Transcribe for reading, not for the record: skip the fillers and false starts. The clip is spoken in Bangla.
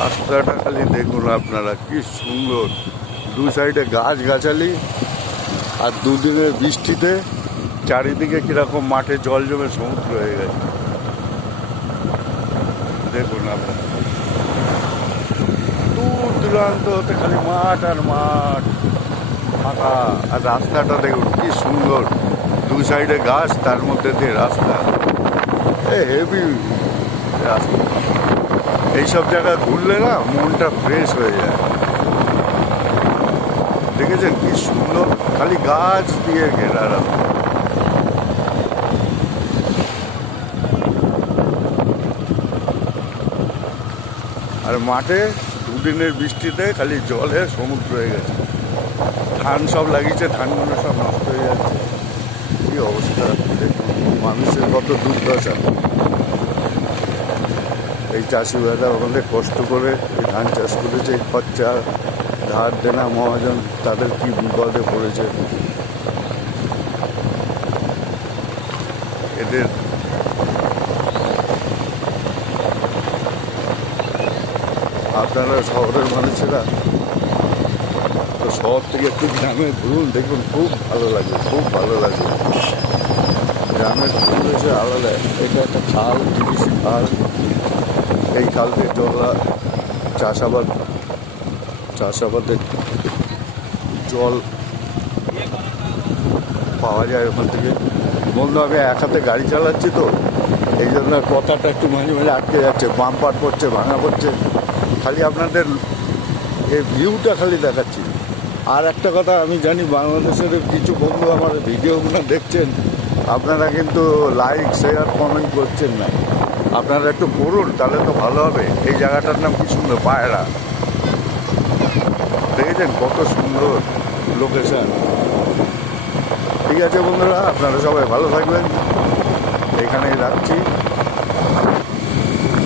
রাস্তাটা খালি দেখুন আপনারা, কি সুন্দর। দু সাইডে গাছগাছালি, আর দুদিনের বৃষ্টিতে চারিদিকে কিরকম মাঠে জল জমে সমুদ্র হয়ে গেছে। দেখুন আপনারা, দূর দূরান্ত হতে খালি মাঠ আর মাঠ, ফাঁকা। আর রাস্তাটা দেখুন কি সুন্দর, দু সাইডে গাছ, তার মধ্যে দিয়ে রাস্তা। হেভি রাস্তা। এইসব জায়গায় ঘুরলে না মনটা ফ্রেশ হয়ে যায়। দেখেছেন কি সুন্দর, খালি গাছ দিয়ে ঘেরা রাস্তা। আর মাঠে দুদিনের বৃষ্টিতে খালি জলে সমুদ্র হয়ে গেছে। ধান সব লাগিয়েছে, ধানগুলো সব নষ্ট হয়ে যাচ্ছে। কি অবস্থা, মানুষের কত দুর্দশা। এই চাষি ভাইরা অনেক কষ্ট করে এই ধান চাষ করেছে, এই খরচা ধার দেনা মহাজন, তাদের কি বিপদে পড়েছে। এদের আপনারা শহরের মানুষেরা তো শহর থেকে একটু গ্রামে ঘুরুন, দেখুন খুব ভালো লাগে, খুব ভালো লাগে। গ্রামের পরিবেশে আলাদা। এটা একটা খাল, টিভিসি খাল। এই খাল থেকে জল, চাষাবাদের জল পাওয়া যায় ওখান থেকে। বন্ধু, আমি এক হাতে গাড়ি চালাচ্ছি তো, এই জন্য কথাটা একটু মাঝে মাঝে আটকে যাচ্ছে, বাম্পার পড়ছে, ভাঙা পড়ছে। খালি আপনাদের এই ভিউটা খালি দেখাচ্ছি। আর একটা কথা, আমি জানি বাংলাদেশের কিছু বন্ধু আমার ভিডিওগুলো দেখছেন, আপনারা কিন্তু লাইক শেয়ার কমেন্ট করছেন না। আপনারা একটু করুন, তাহলে তো ভালো হবে। এই জায়গাটার নাম কি সুন্দর, পায়রা। দেখেছেন কত সুন্দর লোকেশন। ঠিক আছে বন্ধুরা, আপনারা সবাই ভালো থাকবেন, এখানেই রাখছি।